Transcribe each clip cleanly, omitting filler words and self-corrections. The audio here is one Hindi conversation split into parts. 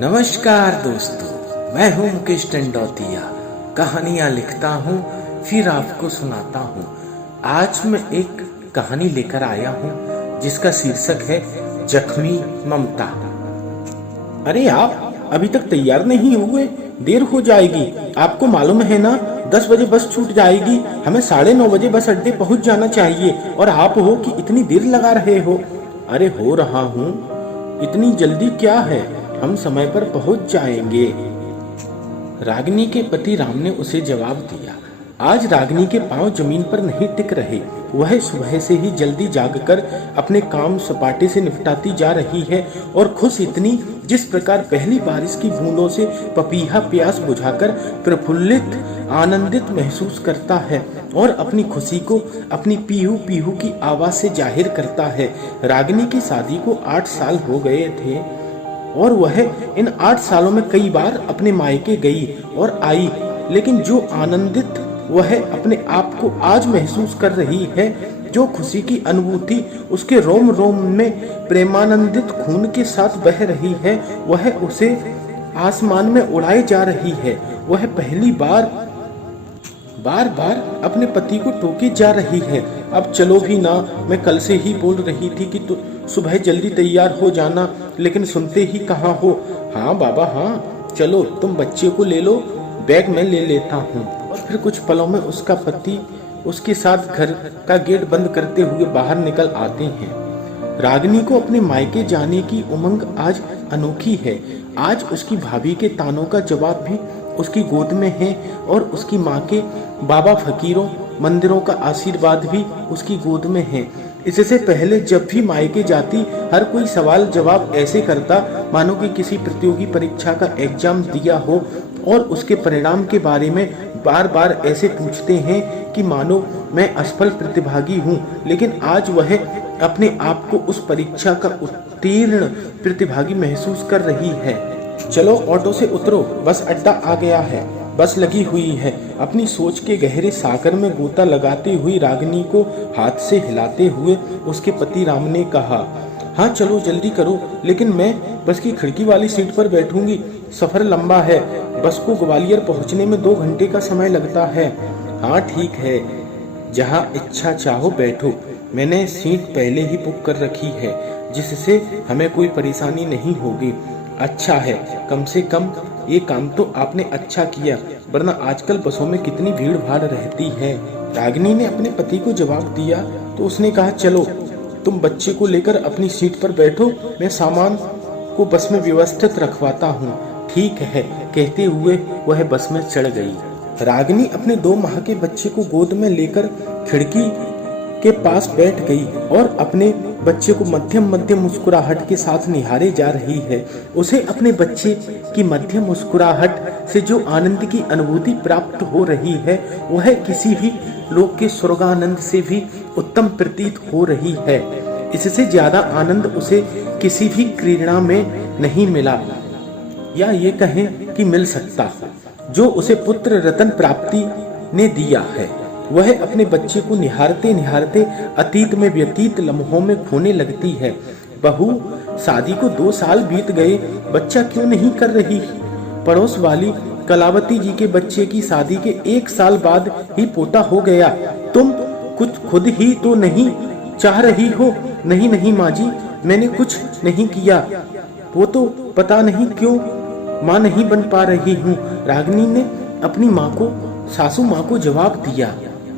नमस्कार दोस्तों, मैं हूं मुकेश टंडौतिया। कहानियां लिखता हूं, फिर आपको सुनाता हूं। आज मैं एक कहानी लेकर आया हूं जिसका शीर्षक है जख्मी ममता। अरे आप अभी तक तैयार नहीं हुए, देर हो जाएगी। आपको मालूम है ना 10 बजे बस छूट जाएगी। हमें 9:30 बजे बस अड्डे पहुंच जाना चाहिए और आप हो कि इतनी देर लगा रहे हो। अरे हो रहा हूँ, इतनी जल्दी क्या है, हम समय पर पहुंच जाएंगे। रागिनी के पति राम ने उसे जवाब दिया। आज रागिनी के पांव जमीन पर नहीं टिक रहे। वह सुबह से ही जल्दी जागकर अपने काम सपाटे से निपटाती जा रही है और खुश इतनी जिस प्रकार पहली बारिश की बूंदों से पपीहा प्यास बुझाकर प्रफुल्लित आनंदित महसूस करता है और अपनी खुशी को अपनी पीहू पीहू की आवाज से जाहिर करता है। रागिनी की शादी को 8 साल हो गए थे और वह इन 8 सालों में कई बार अपने मायके गई और आई, लेकिन जो आनंदित वह अपने आप को आज महसूस कर रही है, जो खुशी की अनुभूति उसके रोम रोम में प्रेमानंदित खून के साथ बह रही है, वह उसे आसमान में उड़ाए जा रही है। वह पहली बार बार अपने पति को टोके जा रही है। अब चलो भी ना, मैं कल से ही बोल रही थी कि तू सुबह जल्दी तैयार हो जाना, लेकिन सुनते ही कहाँ हो। हाँ बाबा हाँ, चलो तुम बच्चे को ले लो, बैग मैं ले लेता हूँ। और फिर कुछ पलों में उसका पति उसके साथ घर का गेट बंद करते हुए बाहर निकल आते हैं। रागिनी को अपने मायके जाने की उमंग आज अनोखी है। आज उसकी भाभी के तानों का जवाब भी उसकी गोद में है और उसकी माँ के बाबा फकीरों मंदिरों का आशीर्वाद भी उसकी गोद में है। इससे पहले जब भी मायके जाती, हर कोई सवाल जवाब ऐसे करता मानो कि किसी प्रतियोगी परीक्षा का एग्जाम दिया हो और उसके परिणाम के बारे में बार बार ऐसे पूछते हैं कि मानो मैं असफल प्रतिभागी हूँ। लेकिन आज वह अपने आप को उस परीक्षा का उत्तीर्ण प्रतिभागी महसूस कर रही है। चलो ऑटो से उतरो, बस अड्डा आ गया है, बस लगी हुई है। अपनी सोच के गहरे सागर में गोता लगाती हुई रागिनी को हाथ से हिलाते हुए उसके पति राम ने कहा, हाँ चलो जल्दी करो, लेकिन मैं बस की खिड़की वाली सीट पर बैठूंगी। सफर लंबा है, बस को ग्वालियर पहुंचने में 2 घंटे का समय लगता है। हाँ ठीक है, जहाँ इच्छा चाहो बैठो, मैंने सीट पहले ही बुक कर रखी है, जिससे हमें कोई परेशानी नहीं होगी। अच्छा है, कम से कम ये काम तो आपने अच्छा किया, वरना आजकल बसों में कितनी भीड़ भाड़ रहती है। रागिनी ने अपने पति को जवाब दिया तो उसने कहा, चलो तुम बच्चे को लेकर अपनी सीट पर बैठो, मैं सामान को बस में व्यवस्थित रखवाता हूँ। ठीक है, कहते हुए वह बस में चढ़ गई। रागिनी अपने 2 माह के बच्चे को गोद में लेकर खिड़की के पास बैठ गई और अपने बच्चे को मध्यम मध्यम मुस्कुराहट के साथ निहारे जा रही है। उसे अपने बच्चे की मध्यम मुस्कुराहट से जो आनंद की अनुभूति प्राप्त हो रही है, वह किसी भी लोक के स्वर्गानंद से भी उत्तम प्रतीत हो रही है। इससे ज्यादा आनंद उसे किसी भी क्रीड़ा में नहीं मिला, या ये कहें कि मिल सकता, जो उसे पुत्र रतन प्राप्ति ने दिया है। वह अपने बच्चे को निहारते निहारते अतीत में व्यतीत लम्हों में खोने लगती है। बहू, शादी को 2 साल बीत गए, बच्चा क्यों नहीं कर रही? पड़ोस वाली कलावती जी के बच्चे की शादी के 1 साल बाद ही पोता हो गया। तुम कुछ खुद ही तो नहीं चाह रही हो? नहीं नहीं माँ जी, मैंने कुछ नहीं किया, वो तो पता नहीं क्यों माँ नहीं बन पा रही हूँ। रागिनी ने अपनी माँ को, सासू माँ को जवाब दिया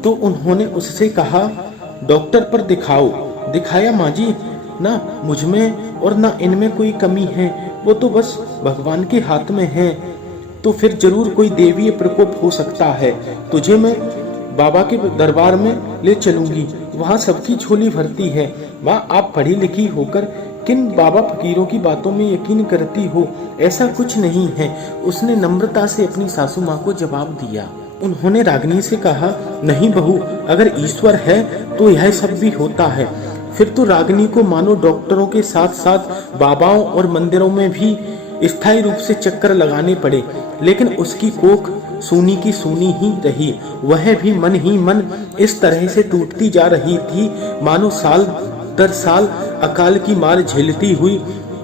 तो उन्होंने उससे कहा, डॉक्टर पर दिखाओ। दिखाया माँ जी, ना मुझ में और ना इनमें कोई कमी है, वो तो बस भगवान के हाथ में है। तो फिर जरूर कोई देवीय प्रकोप हो सकता है। तुझे मैं बाबा के दरबार में ले चलूंगी, वहाँ सबकी झोली भरती है। माँ, आप पढ़ी लिखी होकर किन बाबा फकीरों की बातों में यकीन करती हो? ऐसा कुछ नहीं है, उसने नम्रता से अपनी सासू माँ को जवाब दिया। उन्होंने रागिनी से कहा, नहीं बहू, अगर ईश्वर है तो यह सब भी होता है। फिर तो रागिनी को मानो डॉक्टरों के साथ साथ बाबाओं और मंदिरों में भी स्थायी रूप से चक्कर लगाने पड़े, लेकिन उसकी कोख सूनी की सूनी ही रही। वह भी मन ही मन इस तरह से टूटती जा रही थी मानो साल दर साल अकाल की मार झेलती हुई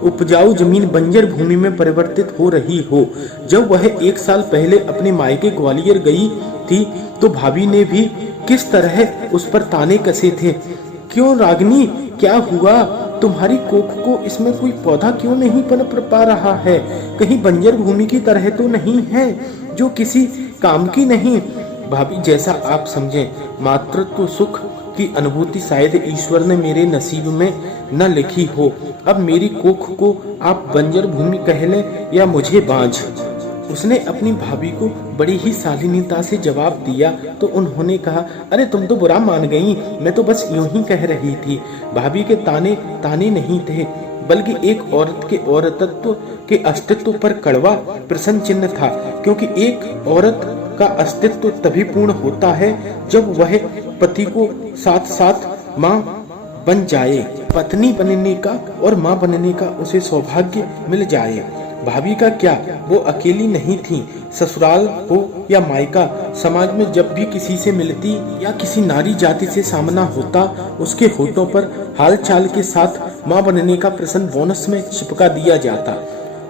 उपजाऊ जमीन बंजर भूमि में परिवर्तित हो रही हो। जब वह 1 साल पहले अपने मायके ग्वालियर गई थी तो भाभी ने भी किस तरह उस पर ताने कसे थे। क्यों रागिनी, क्या हुआ? तुम्हारी कोख को इसमें कोई पौधा क्यों नहीं पनप पा रहा है? कहीं बंजर भूमि की तरह तो नहीं है जो किसी काम की नहीं? भाभी, जैसा आप समझें, मातृत्व सुख की अनुभूति शायद ईश्वर ने मेरे नसीब में न लिखी हो। अब मेरी कोख को आप बंजर भूमि कह लें या मुझे बांझ। उसने अपनी भाभी को बड़ी ही शालीनता से जवाब दिया तो उन्होंने कहा, अरे तुम तो बुरा मान गई, मैं तो बस यूं ही कह रही थी। भाभी के ताने ताने नहीं थे, बल्कि एक औरत के औरतत्व के अस्तित्व पर कड़वा प्रश्न चिन्ह था, क्योंकि एक औरत का अस्तित्व तभी पूर्ण होता है जब वह पति को साथ साथ माँ बन जाए। पत्नी बनने का और माँ बनने का उसे सौभाग्य मिल जाए। भाभी का क्या, वो अकेली नहीं थी। ससुराल हो या मायका, समाज में जब भी किसी से मिलती या किसी नारी जाति से सामना होता, उसके होठों पर हाल चाल के साथ माँ बनने का प्रश्न बोनस में चिपका दिया जाता।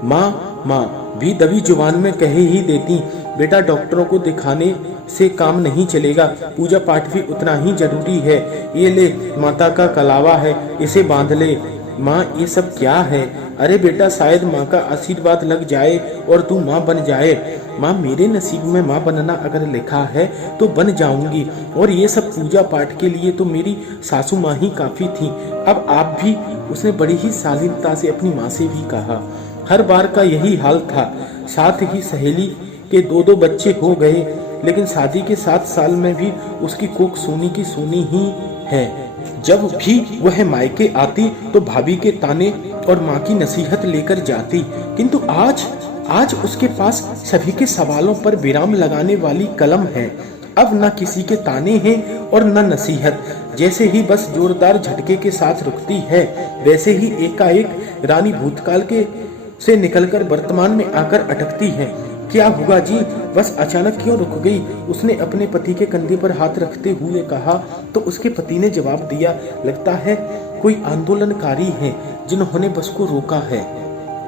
माँ माँ भी दबी जुबान में कह ही देती, बेटा डॉक्टरों को दिखाने से काम नहीं चलेगा, पूजा पाठ भी उतना ही जरूरी है। ये ले, माता का कलावा है, इसे बांध ले। माँ, ये सब क्या है? अरे बेटा, शायद माँ का आशीर्वाद लग जाए और तू माँ बन जाए। माँ, मेरे नसीब में माँ बनना अगर लिखा है तो बन जाऊंगी, और ये सब पूजा पाठ के लिए तो मेरी सासू माँ ही काफी थी। अब आप भी। उसने बड़ी ही शालीनता से अपनी माँ से भी कहा। हर बार का यही हाल था। साथ ही सहेली के 2-2 बच्चे हो गए, लेकिन शादी के 7 साल में भी उसकी कोख सोनी की सोनी ही है। जब भी वह मायके आती तो भाभी के ताने और माँ की नसीहत लेकर जाती, किंतु आज उसके पास सभी के सवालों पर विराम लगाने वाली कलम है। अब न किसी के ताने हैं और न नसीहत। जैसे ही बस जोरदार झटके के साथ रुकती है, वैसे ही एकाएक रानी भूतकाल के से निकलकर वर्तमान में आकर अटकती है। क्या हुआ जी, बस अचानक क्यों रुक गई? उसने अपने पति के कंधे पर हाथ रखते हुए कहा तो उसके पति ने जवाब दिया, लगता है कोई आंदोलनकारी हैं जिन्होंने बस को रोका है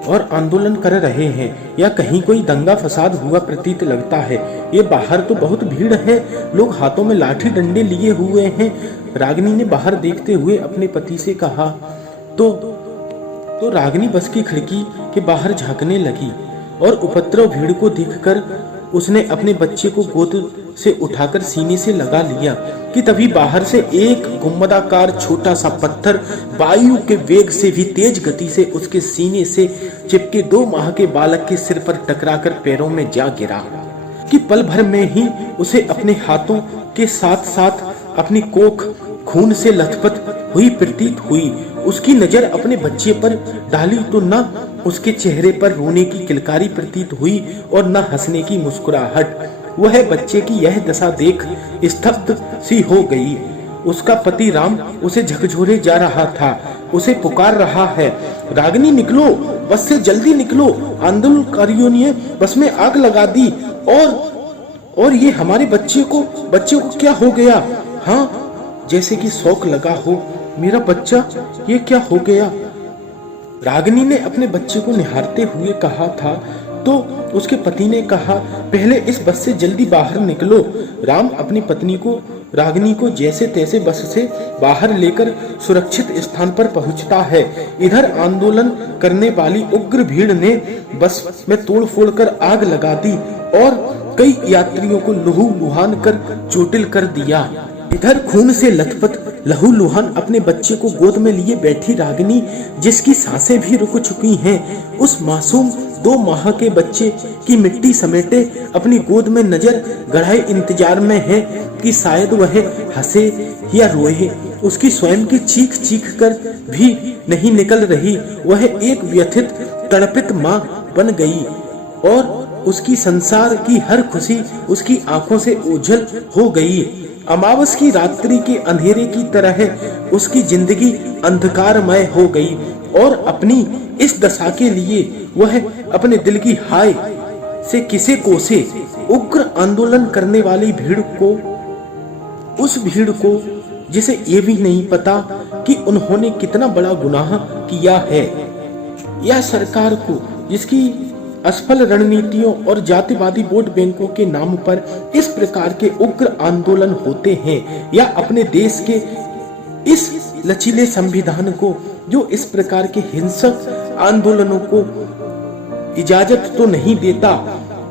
और आंदोलन कर रहे हैं, या कहीं कोई दंगा फसाद हुआ प्रतीत लगता है। ये बाहर तो बहुत भीड़ है, लोग हाथों में लाठी डंडे लिए हुए हैं। रागिनी ने बाहर देखते हुए अपने पति से कहा तो रागिनी बस की खिड़की के बाहर झांकने लगी और उपद्रव भीड़ को देखकर उसने अपने बच्चे को गोद से उठाकर सीने से लगा लिया कि तभी बाहर से एक गुंबदाकार छोटा सा पत्थर वायु के वेग से भी तेज गति से उसके सीने से चिपके 2 माह के बालक के सिर पर टकराकर पैरों में जा गिरा कि पल भर में ही उसे अपने हाथों के साथ साथ अपनी कोख खून से लथपथ हुई प्रतीत हुई। उसकी नजर अपने बच्चे पर डाली तो न उसके चेहरे पर रोने की किलकारी प्रतीत हुई और न हंसने की मुस्कुराहट। वह बच्चे की यह दशा देख स्तब्ध सी हो गई। उसका पति राम उसे झकझोरे जा रहा था, उसे पुकार रहा है, रागिनी निकलो, बस से जल्दी निकलो, आंदोलनकारियों ने बस में आग लगा दी और ये हमारे बच्चे को क्या हो गया? हाँ, जैसे कि शौक लगा हो, मेरा बच्चा, ये क्या हो गया? रागिनी ने अपने बच्चे को निहारते हुए कहा था तो उसके पति ने कहा, पहले इस बस से जल्दी बाहर निकलो। राम अपनी पत्नी को रागिनी को जैसे तैसे बस से बाहर लेकर सुरक्षित स्थान पर पहुंचता है। इधर आंदोलन करने वाली उग्र भीड़ ने बस में तोड़फोड़ कर आग लगा दी और कई यात्रियों को लहूलुहान कर चोटिल कर दिया। इधर खून से लथपथ लहूलुहान अपने बच्चे को गोद में लिए बैठी रागिनी, जिसकी सांसें भी रुक चुकी हैं, उस मासूम 2 माह के बच्चे की मिट्टी समेटे अपनी गोद में नजर गड़ाए इंतजार में है कि शायद वह हंसे या रोए। उसकी स्वयं की चीख कर भी नहीं निकल रही। वह एक व्यथित तड़पित माँ बन गई और उसकी संसार की हर खुशी उसकी आंखों से ओझल हो गई। अमावस की रात्रि के अंधेरे की तरह उसकी जिंदगी अंधकारमय हो गई और अपनी इस दशा के लिए वह अपने दिल की हाय से किसे कोसे। उग्र आंदोलन करने वाली भीड़ को, उस भीड़ को जिसे ये भी नहीं पता कि उन्होंने कितना बड़ा गुनाह किया है। या सरकार को, जिसकी असफल रणनीतियों और जातिवादी वोट बैंकों के नाम पर इस प्रकार के उग्र आंदोलन होते हैं, या अपने देश के इस लचीले संविधान को, जो इस प्रकार के हिंसक आंदोलनों को इजाजत तो नहीं देता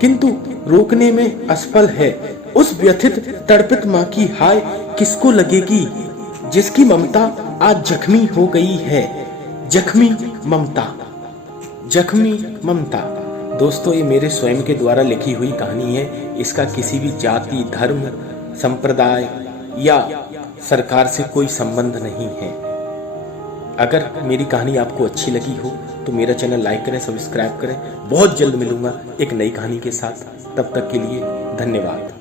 किंतु रोकने में असफल है, उस व्यथित तड़पित माँ की हाय किसको लगेगी, जिसकी ममता आज जख्मी हो गई है। जख्मी ममता, जख्मी ममता। दोस्तों, ये मेरे स्वयं के द्वारा लिखी हुई कहानी है। इसका किसी भी जाति, धर्म, संप्रदाय या सरकार से कोई संबंध नहीं है। अगर मेरी कहानी आपको अच्छी लगी हो तो मेरा चैनल लाइक करें, सब्सक्राइब करें। बहुत जल्द मिलूंगा एक नई कहानी के साथ। तब तक के लिए धन्यवाद।